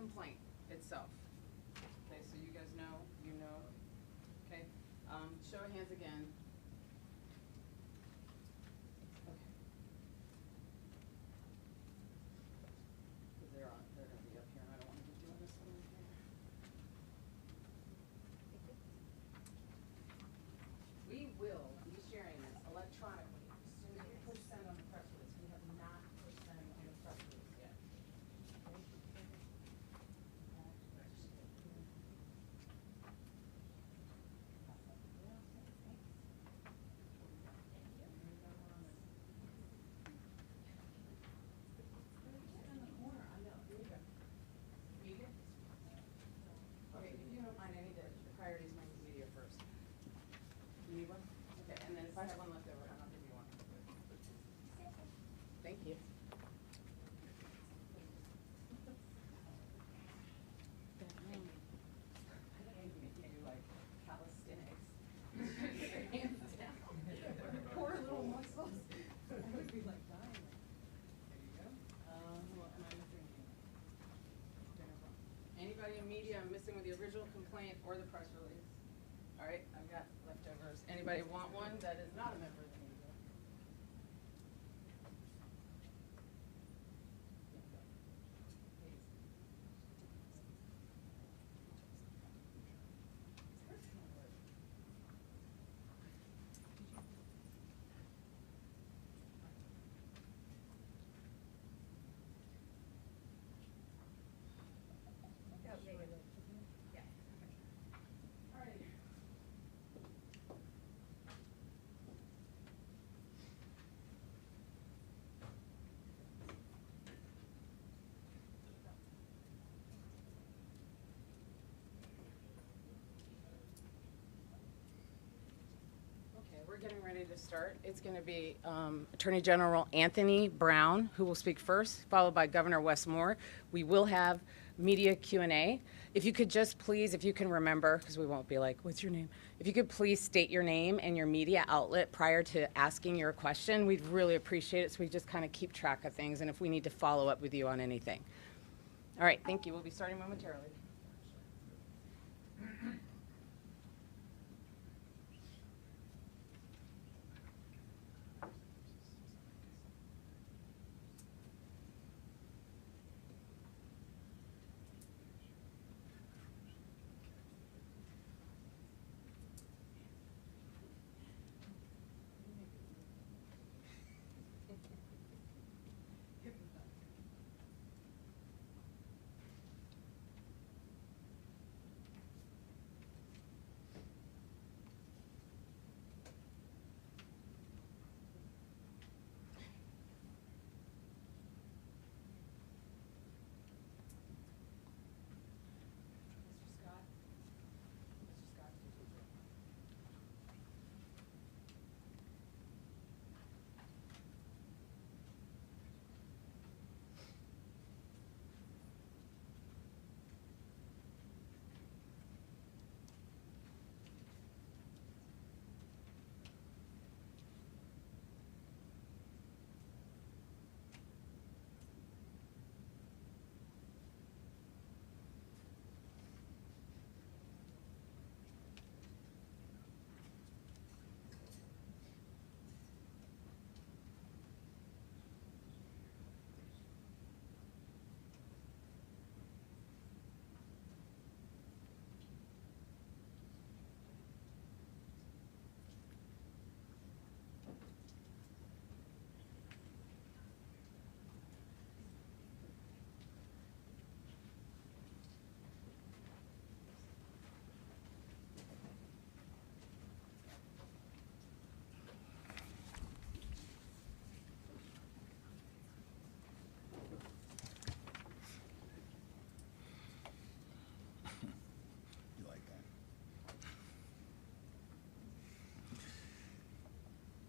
complaint itself. Okay, so you guys know, you know. Okay, show of hands again. Okay. Because they're going to be up here, and I don't want to be doing this one here. We will be sharing this electronically as soon as we push send on the press release. We have not pushed send on the press release yet. Okay, if you don't mind, I need the priorities might be media first. You need one? Okay, and then if I have one left over, I'll give you one. Thank you. I think you do like calisthenics. Hands down. Poor little muscles. I would be like dying. There you go. Well, am I missing anything? Okay, no problem. Anybody in media I'm missing with the original complaint or the press release? All right, I've got leftovers. Anybody want one that is not a member of the media? We're getting ready to start. It's going to be Attorney General Anthony Brown who will speak first, followed by Governor Wes Moore. We will have media Q&A. If you could just please, if you can remember, because we won't be like, what's your name? If you could please state your name and your media outlet prior to asking your question, we'd really appreciate it so we just kind of keep track of things and if we need to follow up with you on anything. All right, thank you. We'll be starting momentarily.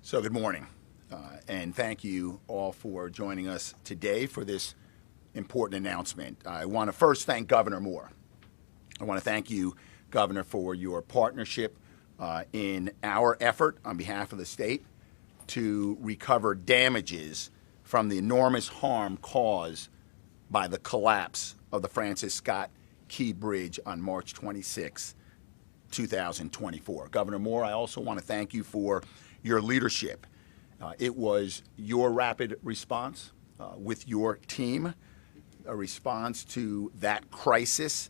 So good morning, and thank you all for joining us today for this important announcement. I want to first thank Governor Moore. I want to thank you, Governor, for your partnership in our effort on behalf of the state to recover damages from the enormous harm caused by the collapse of the Francis Scott Key Bridge on March 26, 2024. Governor Moore, I also want to thank you for your leadership. It was your rapid response with your team, a response to that crisis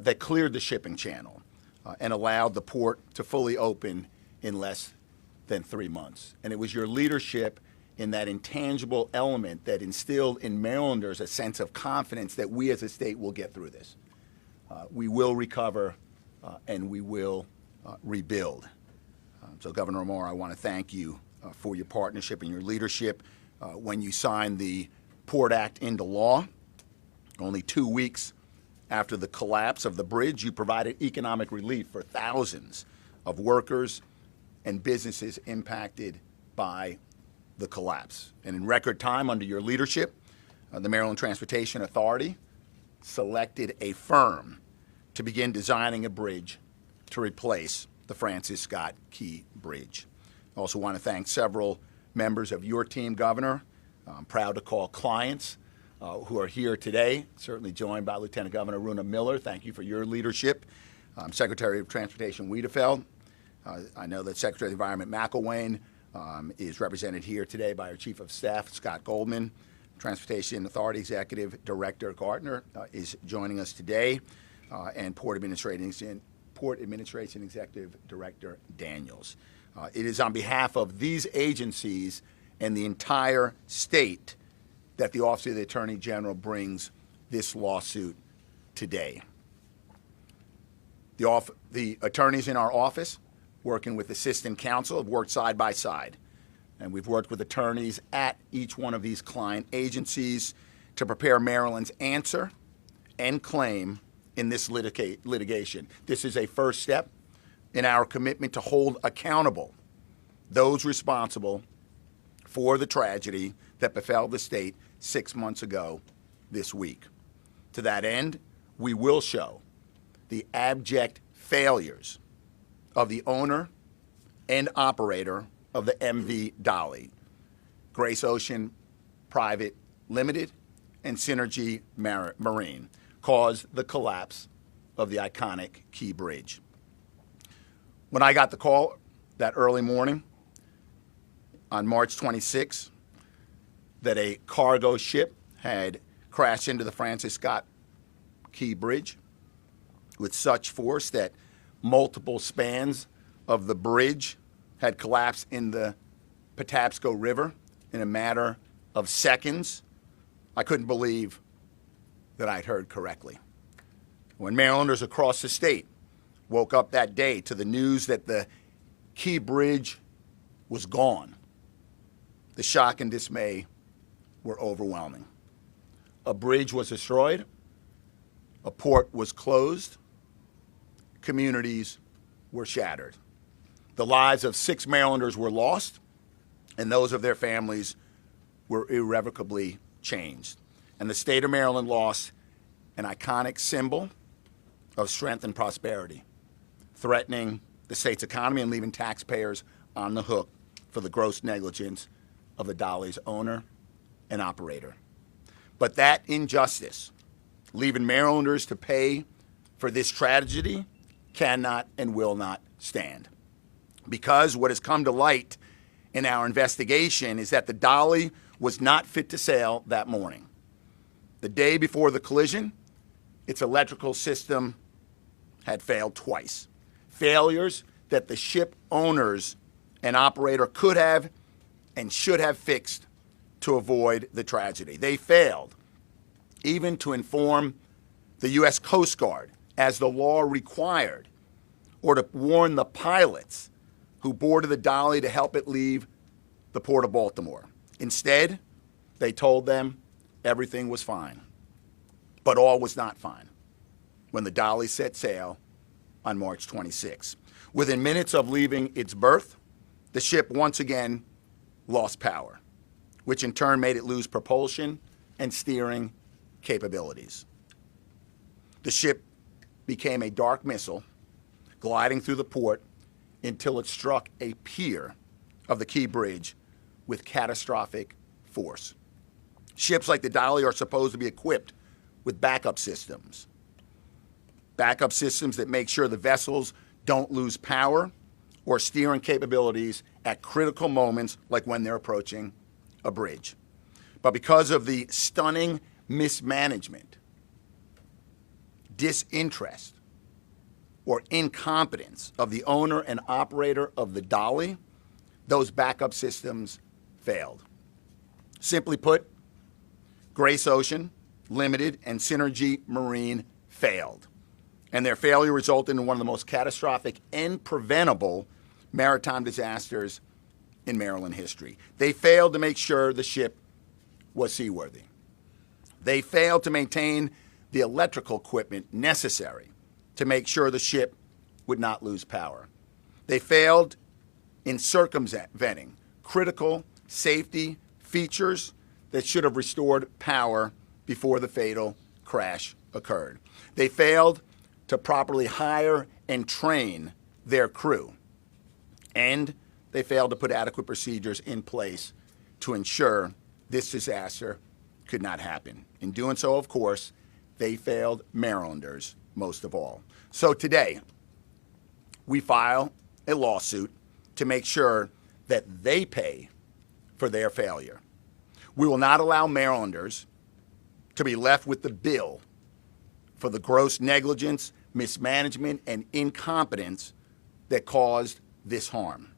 that cleared the shipping channel and allowed the port to fully open in less than 3 months. And it was your leadership in that intangible element that instilled in Marylanders a sense of confidence that we as a state will get through this. We will recover and we will rebuild. So Governor Moore, I want to thank you for your partnership and your leadership. When you signed the Port Act into law, only 2 weeks after the collapse of the bridge, you provided economic relief for thousands of workers and businesses impacted by the collapse. And in record time, under your leadership, the Maryland Transportation Authority selected a firm to begin designing a bridge to replace the Francis Scott Key Bridge. I also want to thank several members of your team, Governor. I'm proud to call clients who are here today, certainly joined by Lieutenant Governor Runa Miller. Thank you for your leadership. Secretary of Transportation Wiedefeld. I know that Secretary of the Environment McElwain is represented here today by our Chief of Staff, Scott Goldman. Transportation Authority Executive Director Gardner is joining us today, and Port Administration Executive Director Daniels. It is on behalf of these agencies and the entire state that the Office of the Attorney General brings this lawsuit today. The attorneys in our office, working with assistant counsel, have worked side by side. And we've worked with attorneys at each one of these client agencies to prepare Maryland's answer and claim in this litigation. This is a first step in our commitment to hold accountable those responsible for the tragedy that befell the state 6 months ago this week. To that end, we will show the abject failures of the owner and operator of the MV Dali, Grace Ocean Private Limited, and Synergy Marine, caused the collapse of the iconic Key Bridge. When I got the call that early morning on March 26 that a cargo ship had crashed into the Francis Scott Key Bridge with such force that multiple spans of the bridge had collapsed in the Patapsco River in a matter of seconds, I couldn't believe that I'd heard correctly. When Marylanders across the state woke up that day to the news that the Key Bridge was gone, the shock and dismay were overwhelming. A bridge was destroyed, a port was closed, communities were shattered. The lives of 6 Marylanders were lost, and those of their families were irrevocably changed. And the state of Maryland lost an iconic symbol of strength and prosperity, threatening the state's economy and leaving taxpayers on the hook for the gross negligence of the Dali's owner and operator. But that injustice, leaving Marylanders to pay for this tragedy, cannot and will not stand. Because what has come to light in our investigation is that the Dali was not fit to sail that morning. The day before the collision, its electrical system had failed twice. Failures that the ship owners and operator could have and should have fixed to avoid the tragedy. They failed even to inform the U.S. Coast Guard, as the law required, or to warn the pilots who boarded the Dali to help it leave the Port of Baltimore. Instead, they told them everything was fine. But all was not fine when the Dali set sail on March 26. Within minutes of leaving its berth, the ship once again lost power, which in turn made it lose propulsion and steering capabilities. The ship became a dark missile gliding through the port until it struck a pier of the Key Bridge with catastrophic force. Ships like the Dali are supposed to be equipped with backup systems that make sure the vessels don't lose power or steering capabilities at critical moments like when they're approaching a bridge. But because of the stunning mismanagement, disinterest, or incompetence of the owner and operator of the Dali, those backup systems failed. Simply put, Grace Ocean Limited and Synergy Marine failed, and their failure resulted in one of the most catastrophic and preventable maritime disasters in Maryland history. They failed to make sure the ship was seaworthy. They failed to maintain the electrical equipment necessary to make sure the ship would not lose power. They failed in circumventing critical safety features that should have restored power before the fatal crash occurred. They failed to properly hire and train their crew. And they failed to put adequate procedures in place to ensure this disaster could not happen. In doing so, of course, they failed Marylanders most of all. So today, we file a lawsuit to make sure that they pay for their failure. We will not allow Marylanders to be left with the bill for the gross negligence, mismanagement, and incompetence that caused this harm.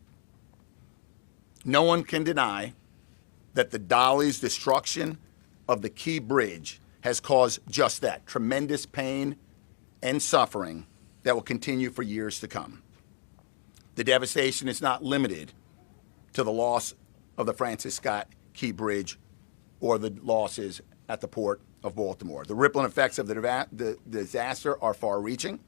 No one can deny that the Dali's destruction of the Key Bridge has caused just that, tremendous pain and suffering that will continue for years to come. The devastation is not limited to the loss of the Francis Scott Key Bridge or the losses at the Port of Baltimore. The rippling effects of the disaster are far-reaching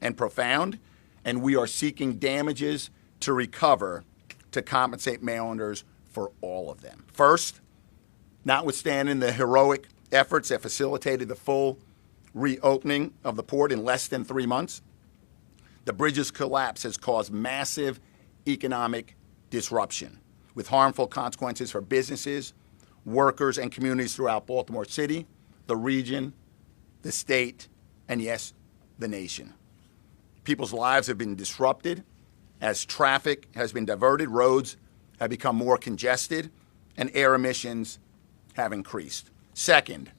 and profound, and we are seeking damages to recover to compensate Marylanders for all of them. First, notwithstanding the heroic efforts that facilitated the full reopening of the port in less than 3 months, the bridge's collapse has caused massive economic disruption with harmful consequences for businesses, workers, and communities throughout Baltimore City, the region, the state, and yes, the nation. People's lives have been disrupted as traffic has been diverted, roads have become more congested, and air emissions have increased. Second,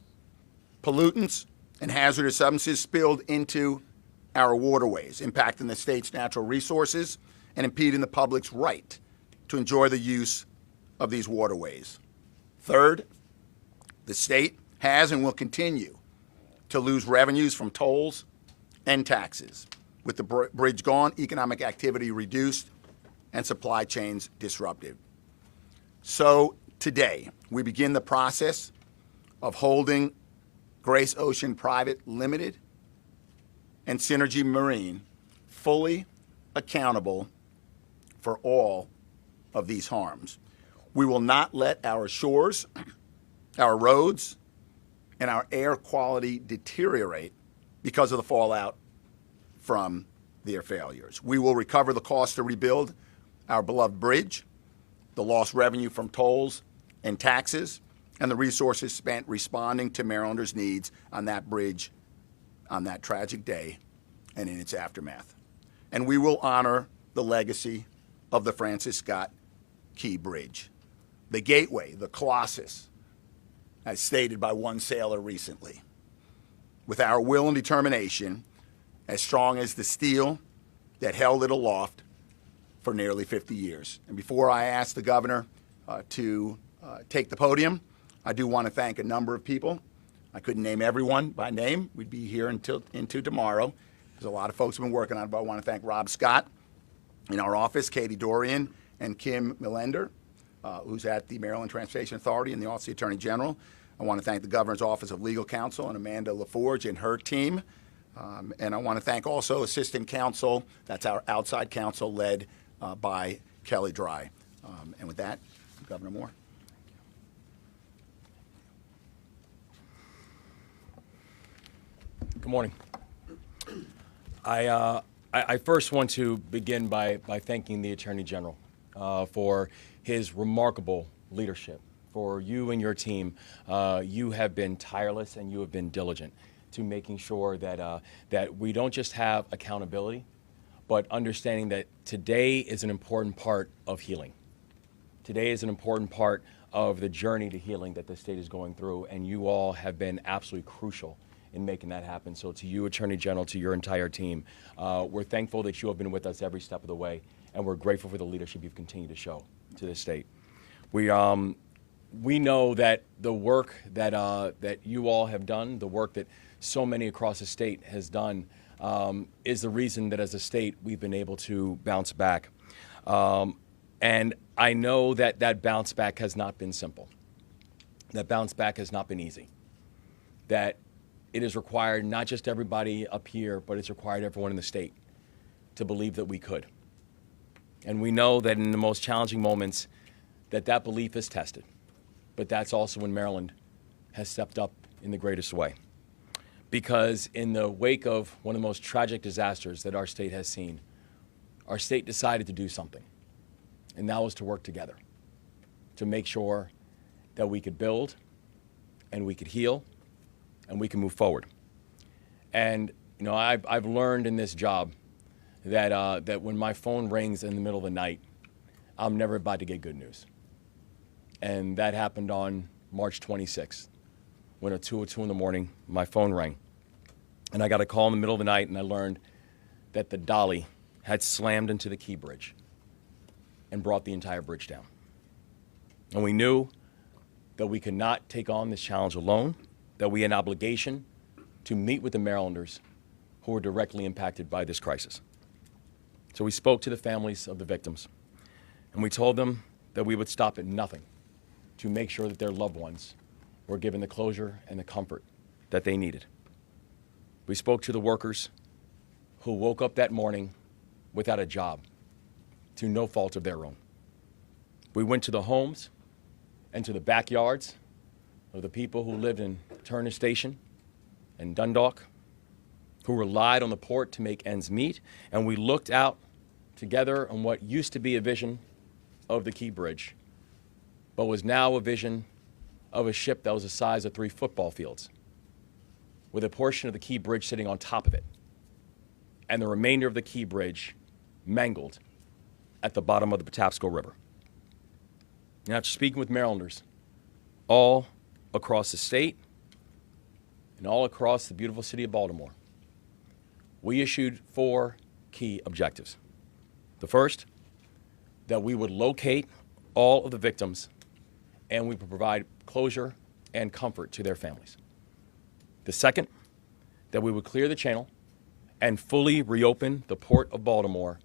pollutants and hazardous substances spilled into our waterways, impacting the state's natural resources and impeding the public's right to enjoy the use of these waterways. Third, the state has and will continue to lose revenues from tolls and taxes. With the bridge gone, economic activity reduced and supply chains disrupted. So today, we begin the process of holding Grace Ocean Private Limited and Synergy Marine fully accountable for all of these harms. We will not let our shores, our roads, and our air quality deteriorate because of the fallout from their failures. We will recover the cost to rebuild our beloved bridge, the lost revenue from tolls and taxes, and the resources spent responding to Marylanders' needs on that bridge on that tragic day and in its aftermath. And we will honor the legacy of the Francis Scott Key Bridge, the gateway, the Colossus, as stated by one sailor recently. With our will and determination, as strong as the steel that held it aloft for nearly 50 years. And before I ask the governor to take the podium, I do want to thank a number of people. I couldn't name everyone by name. We'd be here into tomorrow. There's a lot of folks who have been working on it, but I want to thank Rob Scott in our office, Katie Dorian, and Kim Millender, who's at the Maryland Transportation Authority and the Office of the Attorney General. I want to thank the Governor's Office of Legal Counsel and Amanda LaForge and her team. And I want to thank also Assistant Counsel, that's our outside counsel led by Kelly Dry. And with that, Governor Moore. Good morning. I first want to begin by thanking the Attorney General for his remarkable leadership, for you and your team. You have been tireless and you have been diligent to making sure that we don't just have accountability, but understanding that today is an important part of healing. Today is an important part of the journey to healing that the state is going through, and you all have been absolutely crucial in making that happen. So to you, Attorney General, to your entire team, we're thankful that you have been with us every step of the way, and we're grateful for the leadership you've continued to show to the state. We know that the work that you all have done, the work that so many across the state has done, is the reason that as a state we've been able to bounce back. And I know that that bounce back has not been simple. That bounce back has not been easy. That it has required not just everybody up here, but it's required everyone in the state to believe that we could. And we know that in the most challenging moments that belief is tested. But that's also when Maryland has stepped up in the greatest way. Because in the wake of one of the most tragic disasters that our state has seen, our state decided to do something. And that was to work together to make sure that we could build and we could heal and we can move forward. And you know, I've learned in this job that when my phone rings in the middle of the night, I'm never about to get good news. And that happened on March 26th, when at 2:02 in the morning, my phone rang. And I got a call in the middle of the night, and I learned that the Dali had slammed into the Key Bridge and brought the entire bridge down. And we knew that we could not take on this challenge alone, that we had an obligation to meet with the Marylanders who were directly impacted by this crisis. So we spoke to the families of the victims, and we told them that we would stop at nothing to make sure that their loved ones were given the closure and the comfort that they needed. We spoke to the workers who woke up that morning without a job, to no fault of their own. We went to the homes and to the backyards of the people who lived in Turner Station and Dundalk, who relied on the port to make ends meet, and we looked out together on what used to be a vision of the Key Bridge, but was now a vision of a ship that was the size of 3 football fields, with a portion of the Key Bridge sitting on top of it, and the remainder of the Key Bridge mangled at the bottom of the Patapsco River. Now, after speaking with Marylanders all across the state and all across the beautiful city of Baltimore, we issued 4 key objectives. The first, that we would locate all of the victims and we would provide closure and comfort to their families. The second, that we would clear the channel and fully reopen the Port of Baltimore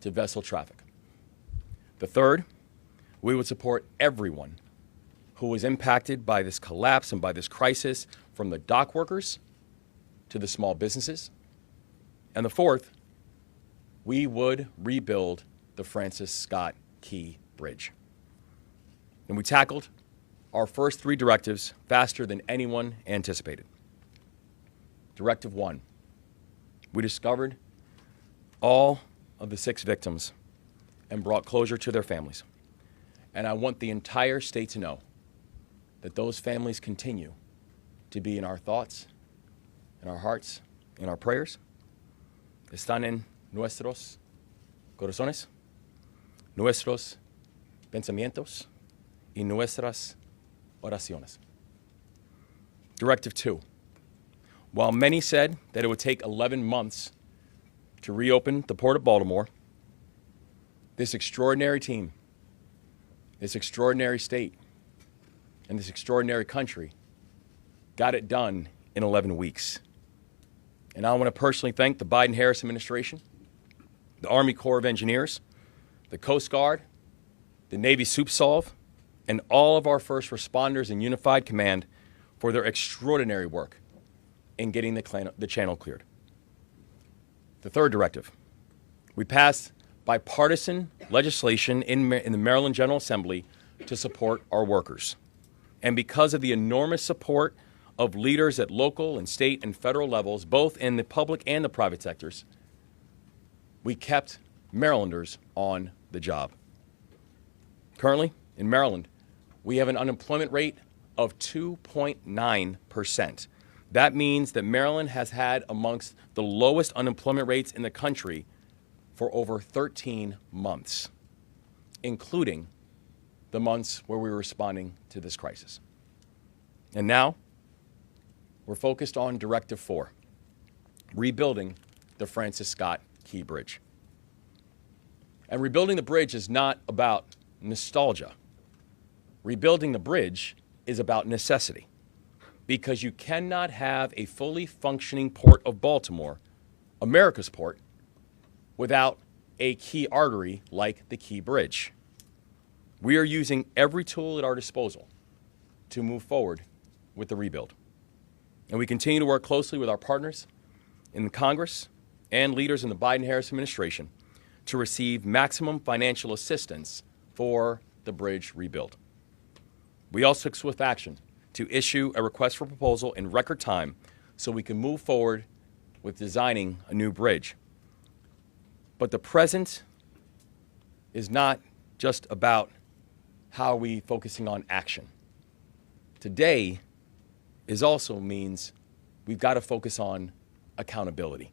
to vessel traffic. The third, we would support everyone who was impacted by this collapse and by this crisis, from the dock workers to the small businesses. And the fourth, we would rebuild the Francis Scott Key Bridge. And we tackled our first 3 directives faster than anyone anticipated. Directive 1, we discovered all of the 6 victims and brought closure to their families. And I want the entire state to know that those families continue to be in our thoughts, in our hearts, in our prayers. Están en nuestros corazones, nuestros pensamientos, y nuestras oraciones. Directive 2. While many said that it would take 11 months to reopen the Port of Baltimore, this extraordinary team, this extraordinary state, and this extraordinary country got it done in 11 weeks. And I want to personally thank the Biden-Harris administration, the Army Corps of Engineers, the Coast Guard, the Navy SUPSOLV, and all of our first responders in Unified Command for their extraordinary work in getting the channel cleared. The third directive, we passed bipartisan legislation in the Maryland General Assembly to support our workers. And because of the enormous support of leaders at local and state and federal levels, both in the public and the private sectors, we kept Marylanders on the job. Currently, in Maryland, We have an unemployment rate of 2.9%. That means that Maryland has had amongst the lowest unemployment rates in the country for over 13 months, including the months where we were responding to this crisis. And now, we're focused on Directive 4, rebuilding the Francis Scott Key Bridge. And rebuilding the bridge is not about nostalgia. Rebuilding the bridge is about necessity, because you cannot have a fully functioning Port of Baltimore, America's port, without a key artery like the Key Bridge. We are using every tool at our disposal to move forward with the rebuild. And we continue to work closely with our partners in the Congress and leaders in the Biden-Harris administration to receive maximum financial assistance for the bridge rebuild. We also took swift action to issue a request for proposal in record time so we can move forward with designing a new bridge. But the present is not just about how are we focusing on action. Today is also means we've got to focus on accountability.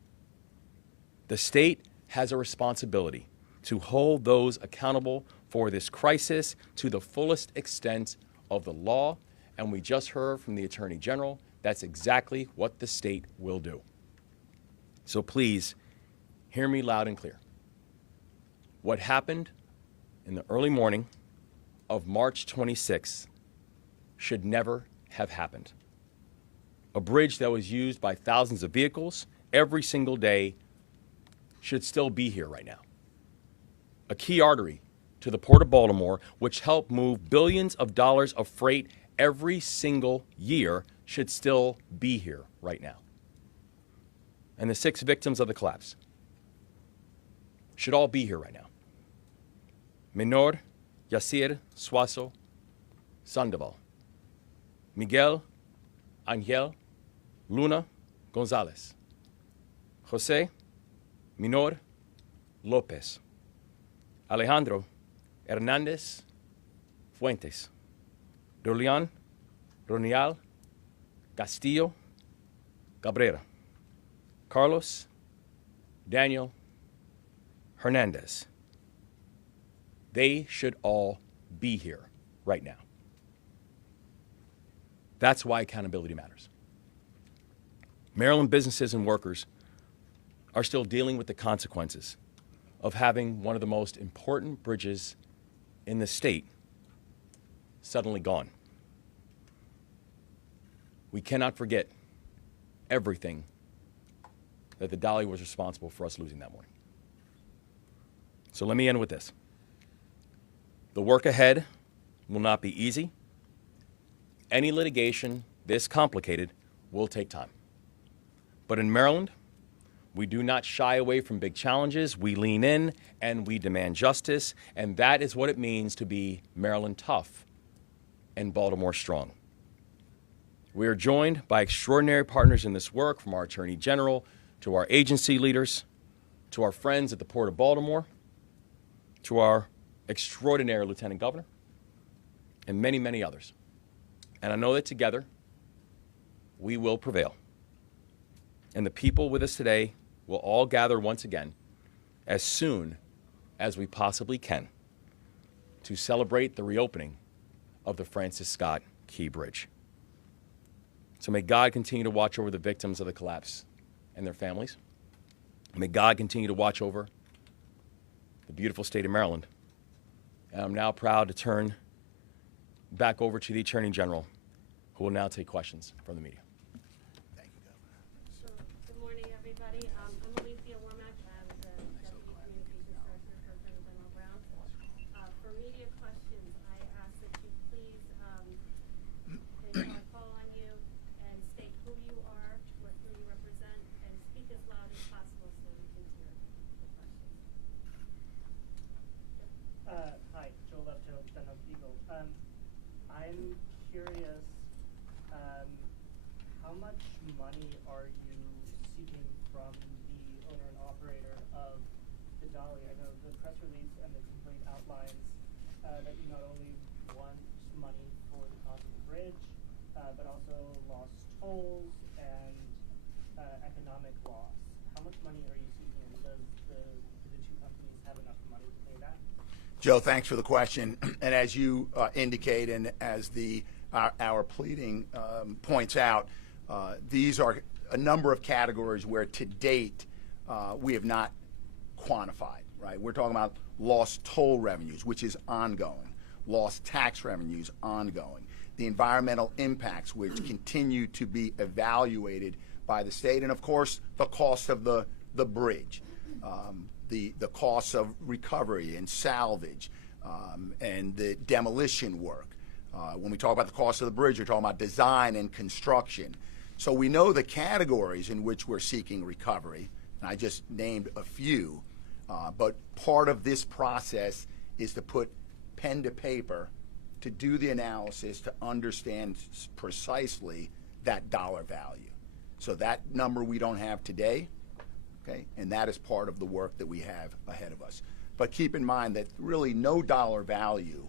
The state has a responsibility to hold those accountable for this crisis to the fullest extent of the law, and we just heard from the Attorney General that's exactly what the state will do. So please, hear me loud and clear. What happened in the early morning of March 26th should never have happened. A bridge that was used by thousands of vehicles every single day should still be here right now. A key artery to the Port of Baltimore, which helped move billions of dollars of freight every single year, should still be here right now. And the 6 victims of the collapse should all be here right now. Menor Yacir Suazo Sandoval, Miguel Angel Luna Gonzalez, Jose Menor Lopez, Alejandro Hernandez Fuentes, Dolian Ronial Castillo Cabrera, Carlos Daniel Hernandez. They should all be here right now. That's why accountability matters. Maryland businesses and workers are still dealing with the consequences of having one of the most important bridges in the state suddenly gone. We cannot forget everything that the Dali was responsible for us losing that morning. So let me end with this. The work ahead will not be easy. Any litigation this complicated will take time. But in Maryland, we do not shy away from big challenges. We lean in and we demand justice, and that is what it means to be Maryland tough and Baltimore strong. We are joined by extraordinary partners in this work, from our Attorney General to our agency leaders, to our friends at the Port of Baltimore, to our extraordinary Lieutenant Governor, and many, many others. And I know that together, we will prevail. And the people with us today will all gather once again as soon as we possibly can to celebrate the reopening of the Francis Scott Key Bridge. So may God continue to watch over the victims of the collapse and their families. May God continue to watch over the beautiful state of Maryland. And I'm now proud to turn back over to the Attorney General, who will now take questions from the media. Thank you, Governor. So, good morning, everybody. I'm Alicia Womack. I'm the Deputy Communications Director for Attorney General Brown. For media questions, I ask that you please call on you and state who you are, who you represent, and speak as loud as possible so we can hear the questions. Hi, Joe Lefto, Denham Eagle. I'm curious, how much money are you seeking from the owner and operator of the Dali? I know the press release and the complaint outlines that you not only want money for the cost of the bridge, but also lost tolls and economic loss. How much money are you seeking, and do the two companies have enough money to pay that? Joe, thanks for the question. And as you indicate, and as our pleading points out, these are a number of categories where to date we have not quantified, right? We're talking about lost toll revenues, which is ongoing, lost tax revenues, ongoing, the environmental impacts, which continue to be evaluated by the state, and of course, the cost of the bridge, the costs of recovery and salvage, and the demolition work. When we talk about the cost of the bridge, you're talking about design and construction. So we know the categories in which we're seeking recovery, and I just named a few, but part of this process is to put pen to paper to do the analysis to understand precisely that dollar value. So that number we don't have today, okay, and that is part of the work that we have ahead of us. But keep in mind that really no dollar value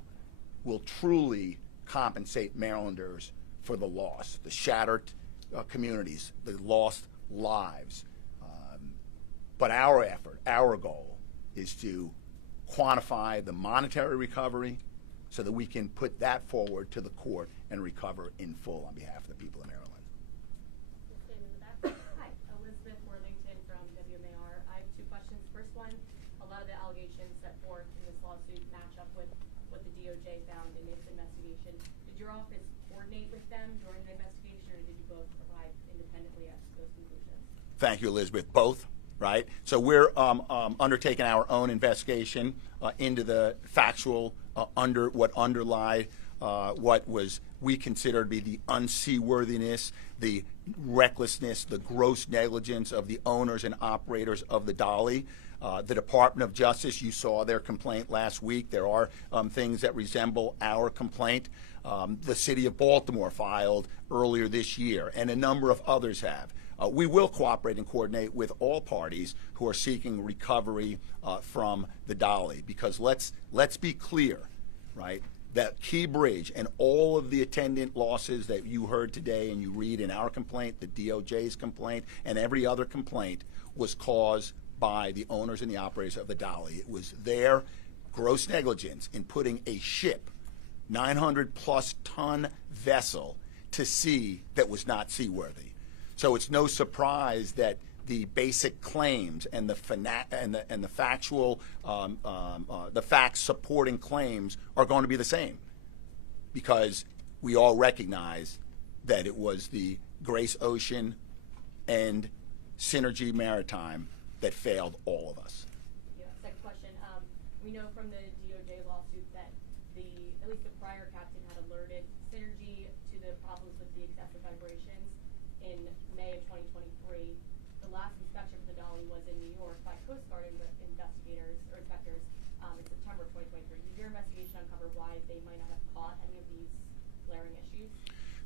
will truly compensate Marylanders for the loss, the shattered communities, the lost lives. But our effort, our goal, is to quantify the monetary recovery so that we can put that forward to the court and recover in full on behalf of the people of Maryland. Stand in the back. Hi, Elizabeth Worthington from WMAR. I have two questions. First one, a lot of the allegations set forth in this lawsuit match up with what the DOJ found in its investigation. Did your office coordinate with them during the investigation, or did you both arrive independently at those conclusions? Thank you, Elizabeth. Both, right? So we're undertaking our own investigation into the factual what underlie what was we consider to be the unseaworthiness, the recklessness, the gross negligence of the owners and operators of the Dali. The Department of Justice, you saw their complaint last week. There are things that resemble our complaint. The City of Baltimore filed earlier this year, and a number of others have. We will cooperate and coordinate with all parties who are seeking recovery from the Dali, because let's be clear, right? That Key Bridge and all of the attendant losses that you heard today and you read in our complaint, the DOJ's complaint, and every other complaint was caused by the owners and the operators of the Dali. It was their gross negligence in putting a ship, 900-plus ton vessel, to sea that was not seaworthy. So it's no surprise that the basic claims and the factual, the facts supporting claims are going to be the same, because we all recognize that it was the Grace Ocean and Synergy Maritime that failed all of us. Yeah, second question. We know from the DOJ lawsuit that at least the prior captain had alerted Synergy to the problems with the excessive vibrations in May of 2023. The last inspection for the Dali was in New York by Coast Guard investigators or inspectors in September of 2023. Did your investigation uncover why they might not have caught any of these glaring issues?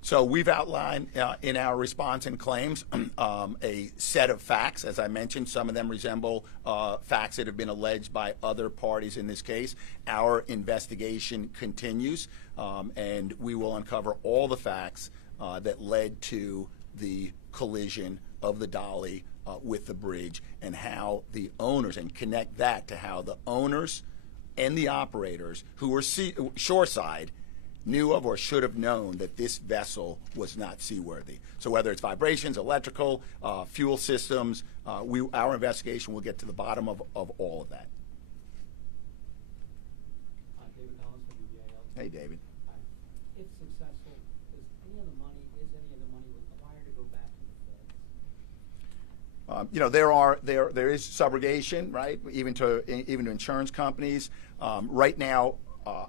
So we've outlined in our response and claims a set of facts. As I mentioned, some of them resemble facts that have been alleged by other parties in this case. Our investigation continues, and we will uncover all the facts that led to the collision of the Dali with the bridge, and how the owners, and connect that to how the owners and the operators who were shoreside knew of or should have known that this vessel was not seaworthy. So whether it's vibrations, electrical, fuel systems, our investigation will get to the bottom of all of that. David Collins from UBIL. Hey, David. If successful, is any of the money required to go back to the feds? There is subrogation, right? Even to insurance companies. Right now,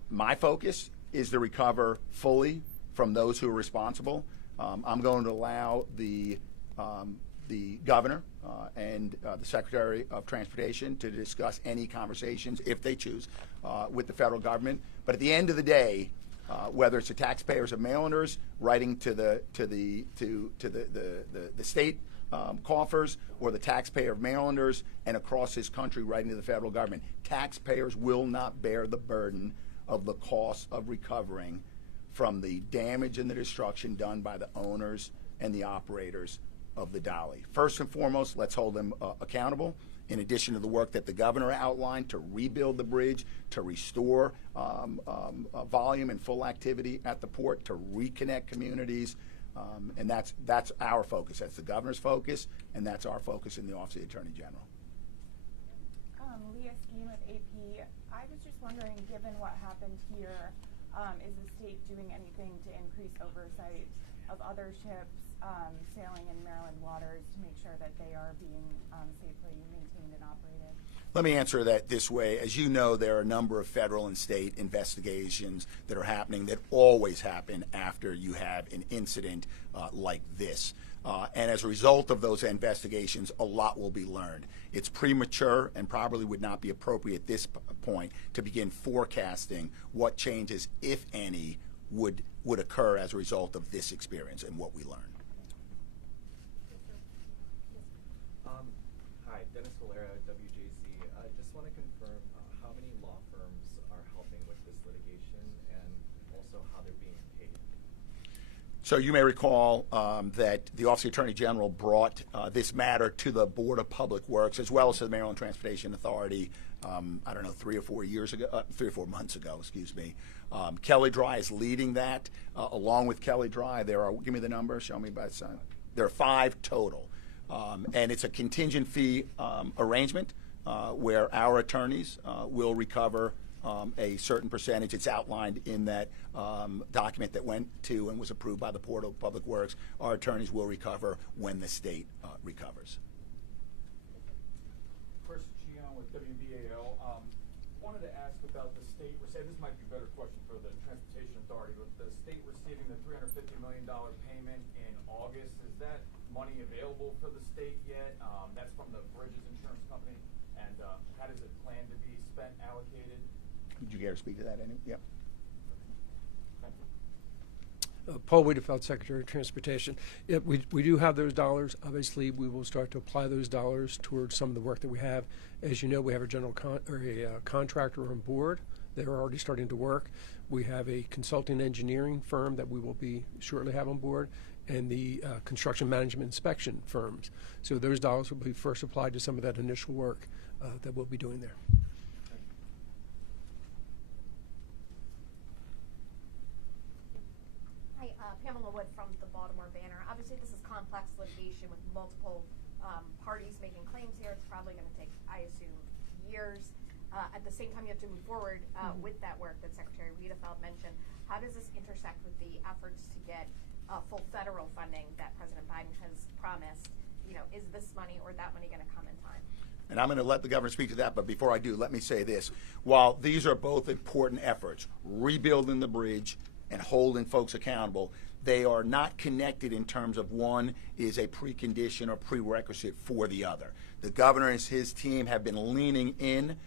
my focus is to recover fully from those who are responsible. I'm going to allow the governor and the Secretary of Transportation to discuss any conversations, if they choose, with the federal government. But at the end of the day, whether it's the taxpayers of Marylanders writing to the state coffers, or the taxpayer of Marylanders and across this country writing to the federal government, taxpayers will not bear the burden of the cost of recovering from the damage and the destruction done by the owners and the operators of the Dali. First and foremost, let's hold them accountable. In addition to the work that the governor outlined to rebuild the bridge, to restore volume and full activity at the port, to reconnect communities, and that's our focus. That's the governor's focus, and that's our focus in the Office of the Attorney General. Leah Skeen with AP. I was just wondering, given what happened here, is the state doing anything to increase oversight of other ships sailing in Maryland waters to make sure that they are being safely maintained and operated? Let me answer that this way. As you know, there are a number of federal and state investigations that are happening that always happen after you have an incident like this. And as a result of those investigations, a lot will be learned. It's premature and probably would not be appropriate at this point to begin forecasting what changes, if any, would occur as a result of this experience and what we learned. Hi, Dennis Valera, WJZ. I just want to confirm how many law firms are helping with this litigation and also how they're being paid. So you may recall that the Office of the Attorney General brought this matter to the Board of Public Works as well as to the Maryland Transportation Authority, I don't know, 3 or 4 months ago, excuse me. Kelly Dry is leading that. Along with Kelly Dry, there are, give me the number, show me by sign. There are 5 total. And it's a contingent fee arrangement where our attorneys will recover a certain percentage. It's outlined in that document that went to and was approved by the Board of Public Works. Our attorneys will recover when the state recovers. Chris Gian with WBAL. Wanted to ask about the state. This might be a better question for the Transportation Authority. With the state receiving the $350 million payment in August, is that money available for the state yet? That's from the Bridges Insurance Company. And how does it plan to be spent, allocated? Would you care to speak to that? Yep. Paul Wiedefeld, Secretary of Transportation. Yeah, we do have those dollars. Obviously, we will start to apply those dollars towards some of the work that we have. As you know, we have a contractor on board. They're already starting to work. We have a consulting engineering firm that we will be shortly have on board, and the construction management inspection firms. So those dollars will be first applied to some of that initial work that we'll be doing there. Hi, Pamela Wood from the Baltimore Banner. Obviously, this is complex litigation with multiple parties making claims here. It's probably going to take, I assume, years. At the same time, you have to move forward with that work that Secretary Wiedefeld mentioned. How does this intersect with the efforts to get full federal funding that President Biden has promised? You know, is this money or that money going to come in time? And I'm going to let the governor speak to that, but before I do, let me say this. While these are both important efforts, rebuilding the bridge and holding folks accountable, they are not connected in terms of one is a precondition or prerequisite for the other. The governor and his team have been leaning in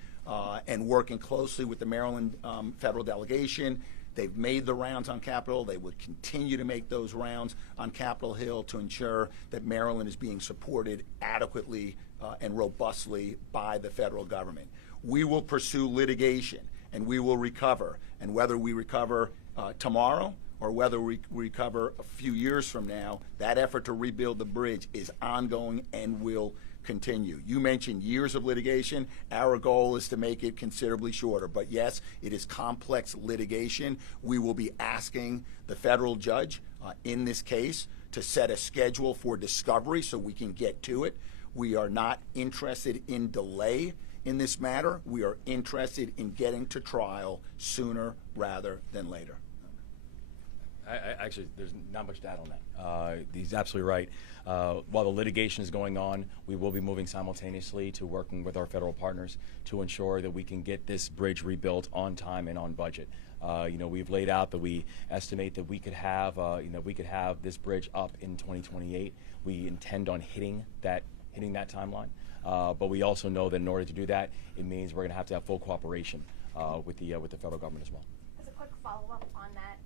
and working closely with the Maryland federal delegation. They've made the rounds on Capitol. They would continue to make those rounds on Capitol Hill to ensure that Maryland is being supported adequately and robustly by the federal government. We will pursue litigation and we will recover. And whether we recover tomorrow or whether we recover a few years from now, that effort to rebuild the bridge is ongoing and will continue. You mentioned years of litigation. Our goal is to make it considerably shorter. But yes, it is complex litigation. We will be asking the federal judge in this case to set a schedule for discovery so we can get to it. We are not interested in delay in this matter. We are interested in getting to trial sooner rather than later. Actually, there's not much to add on that. He's absolutely right. While the litigation is going on, we will be moving simultaneously to working with our federal partners to ensure that we can get this bridge rebuilt on time and on budget. We've laid out that we estimate that we could have, this bridge up in 2028. We intend on hitting that timeline, but we also know that in order to do that, it means we're going to have full cooperation with the federal government as well. As a quick follow-up on that,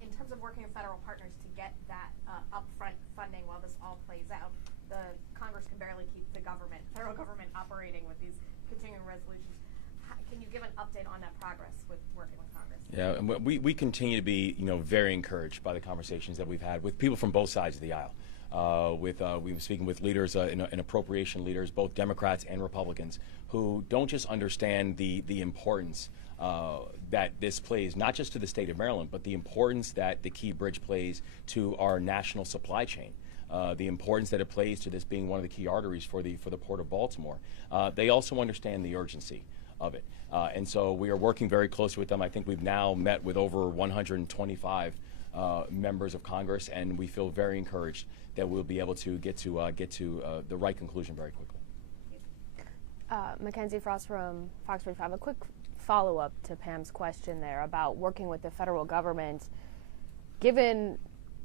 in terms of working with federal partners to get that upfront funding while this all plays out, the Congress can barely keep the federal government operating with these continuing resolutions. Can you give an update on that progress with working with Congress. Yeah, and we continue to be, very encouraged by the conversations that we've had with people from both sides of the aisle. We've been speaking with leaders and appropriation leaders, both Democrats and Republicans, who don't just understand the importance that this plays, not just to the state of Maryland, but the importance that the Key Bridge plays to our national supply chain. The importance that it plays to this being one of the key arteries for the Port of Baltimore. They also understand the urgency of it. And so we are working very closely with them. I think we've now met with over 125 members of Congress, and we feel very encouraged that we'll be able to get to the right conclusion very quickly. Mackenzie Frost from Fox 45. A quick follow-up to Pam's question there about working with the federal government. Given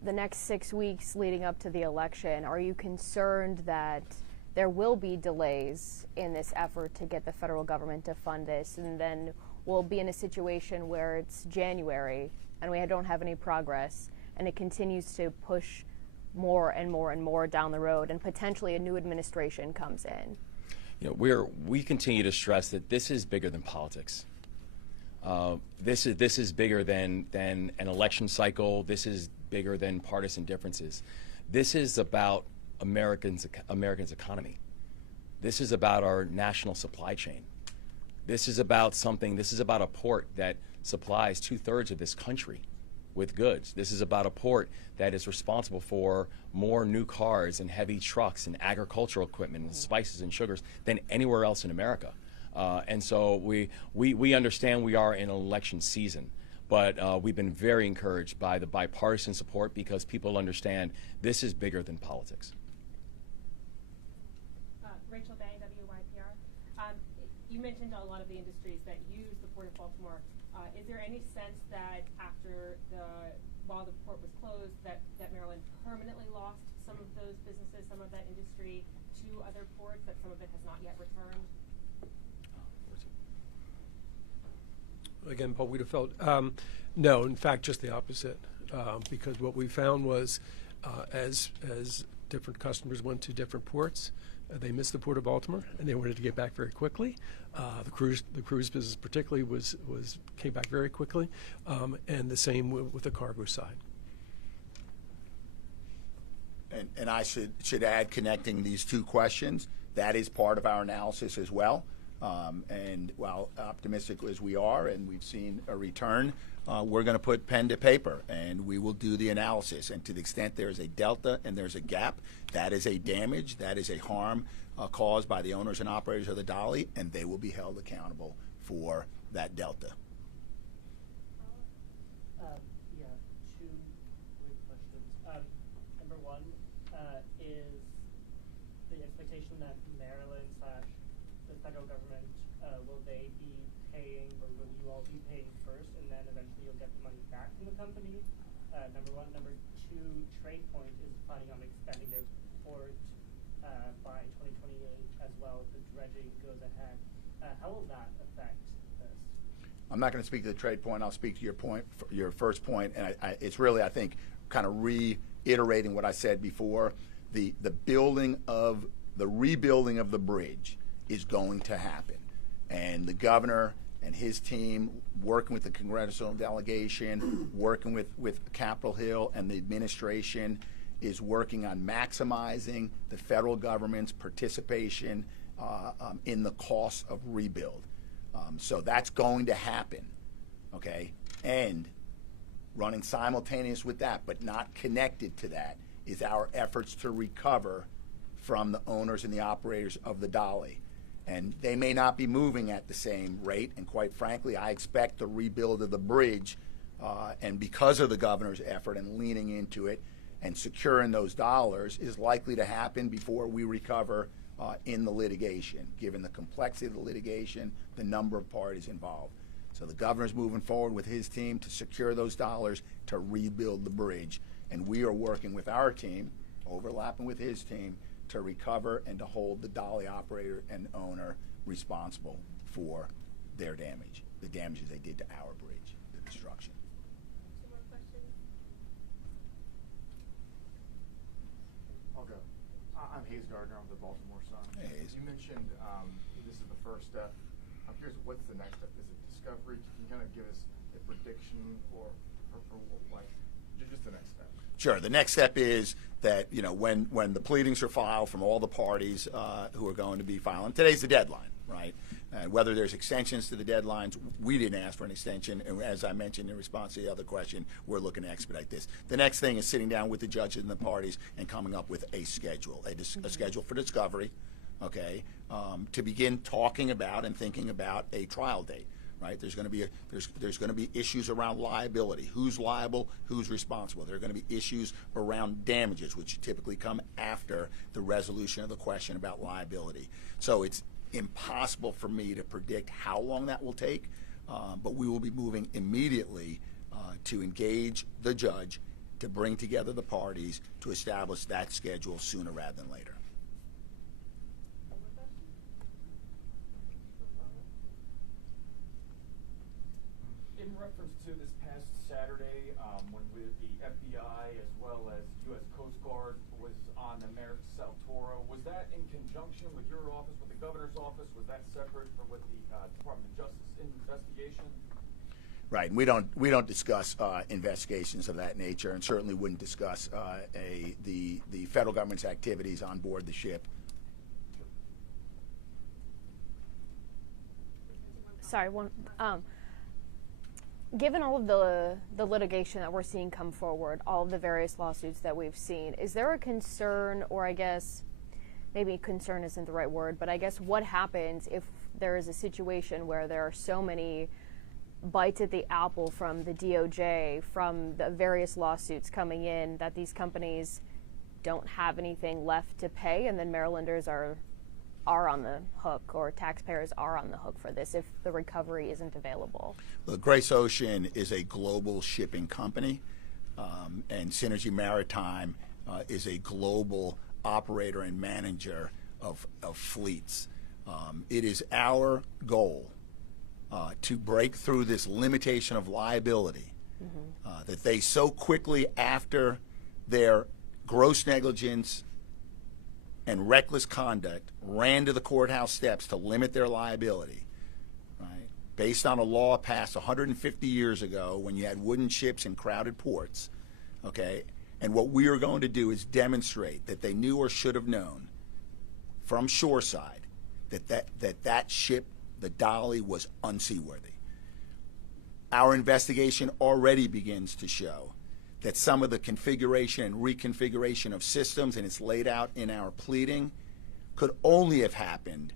the next 6 weeks leading up to the election, are you concerned that there will be delays in this effort to get the federal government to fund this, and then we'll be in a situation where it's January and we don't have any progress, and it continues to push more and more and more down the road, and potentially a new administration comes in? We continue to stress that this is bigger than politics. This is bigger than an election cycle. This is bigger than partisan differences. This is about Americans' economy. This is about our national supply chain. This is about a port that supplies 2/3 of this country with goods. This is about a port that is responsible for more new cars and heavy trucks and agricultural equipment and spices and sugars than anywhere else in America. And so we understand we are in an election season, but we've been very encouraged by the bipartisan support because people understand this is bigger than politics. Rachel Day, WYPR. You mentioned a lot of the industries that use the Port of Baltimore. Is there any sense that while the port was closed, that Maryland permanently lost some of those businesses, some of that industry to other ports, that some of it has not yet returned? Again, Paul Wiedefeld. No, in fact, just the opposite. Because what we found was as different customers went to different ports, they missed the Port of Baltimore, and they wanted to get back very quickly. The cruise business particularly came back very quickly, and the same with the cargo side. And I should add, connecting these two questions, that is part of our analysis as well. And while optimistic as we are, and we've seen a return, we're going to put pen to paper, and we will do the analysis. And to the extent there is a delta and there's a gap, that is a damage, that is a harm caused by the owners and operators of the Dali, and they will be held accountable for that delta. Yeah, two quick questions. Number one is the expectation that Maryland / the federal government, will they be paying, or will you all be paying first, and then eventually you'll get the money back from the company? Number one. Number two, TradePoint is planning on expanding their port by 2028 as well if the dredging goes ahead. How will that affect this? I'm not going to speak to the trade point. I'll speak to your first point, and it's really, I think, kind of reiterating what I said before. The rebuilding of the bridge is going to happen, and the governor and his team, working with the congressional delegation, working with Capitol Hill and the administration, is working on maximizing the federal government's participation in the cost of rebuild. So that's going to happen, okay? And running simultaneous with that, but not connected to that, is our efforts to recover from the owners and the operators of the Dali. And they may not be moving at the same rate, and quite frankly, I expect the rebuild of the bridge, and because of the governor's effort and leaning into it and securing those dollars, is likely to happen before we recover in the litigation, given the complexity of the litigation, the number of parties involved. So the governor's moving forward with his team to secure those dollars to rebuild the bridge, and we are working with our team, overlapping with his team, to recover and to hold the Dali operator and owner responsible for their damage, the damages they did to our bridge, the destruction. Two more questions. I'll go. I'm Hayes Gardner. I'm the Baltimore Sun. Hey, Hayes. You mentioned this is the first step. I'm curious, what's the next step? Is it give us a prediction for like, just the next step? Sure. The next step is that, when the pleadings are filed from all the parties who are going to be filing, today's the deadline, right? And whether there's extensions to the deadlines, we didn't ask for an extension. And as I mentioned in response to the other question, we're looking to expedite this. The next thing is sitting down with the judges and the parties and coming up with a schedule, a schedule for discovery, okay, to begin talking about and thinking about a trial date. Right, there's going to be there's going to be issues around liability. Who's liable? Who's responsible? There are going to be issues around damages, which typically come after the resolution of the question about liability. So it's impossible for me to predict how long that will take, but we will be moving immediately to engage the judge to bring together the parties to establish that schedule sooner rather than later. In reference to this past Saturday, when the FBI as well as U.S. Coast Guard was on the Merritt South Toro, was that in conjunction with your office, with the governor's office? Was that separate from with the Department of Justice investigation? Right. We don't discuss investigations of that nature, and certainly wouldn't discuss the federal government's activities on board the ship. Sorry, one. Given all of the litigation that we're seeing come forward, all of the various lawsuits that we've seen, is there a concern, or I guess maybe concern isn't the right word, but I guess what happens if there is a situation where there are so many bites at the apple from the DOJ, from the various lawsuits coming in, that these companies don't have anything left to pay, and then Marylanders are on the hook, or taxpayers are on the hook for this if the recovery isn't available? Look, Grace Ocean is a global shipping company, and Synergy Maritime is a global operator and manager of fleets. It is our goal to break through this limitation of liability that they so quickly after their gross negligence and reckless conduct ran to the courthouse steps to limit their liability, right? Based on a law passed 150 years ago when you had wooden ships in crowded ports, okay? And what we are going to do is demonstrate that they knew or should have known from shoreside that ship, the Dali, was unseaworthy. Our investigation already begins to show that some of the configuration and reconfiguration of systems, and it's laid out in our pleading, could only have happened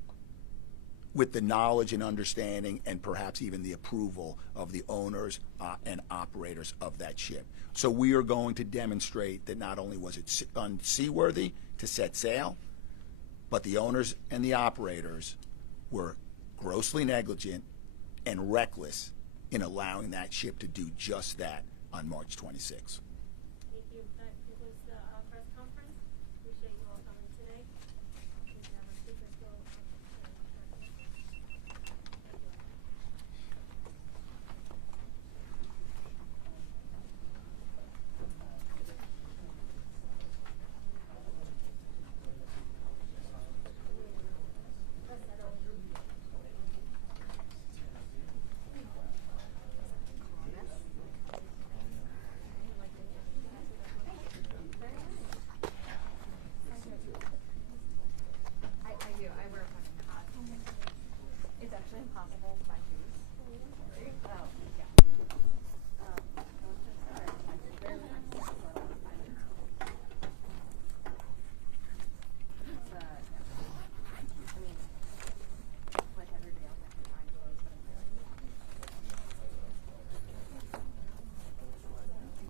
with the knowledge and understanding and perhaps even the approval of the owners and operators of that ship. So we are going to demonstrate that not only was it unseaworthy to set sail, but the owners and the operators were grossly negligent and reckless in allowing that ship to do just that on March 26.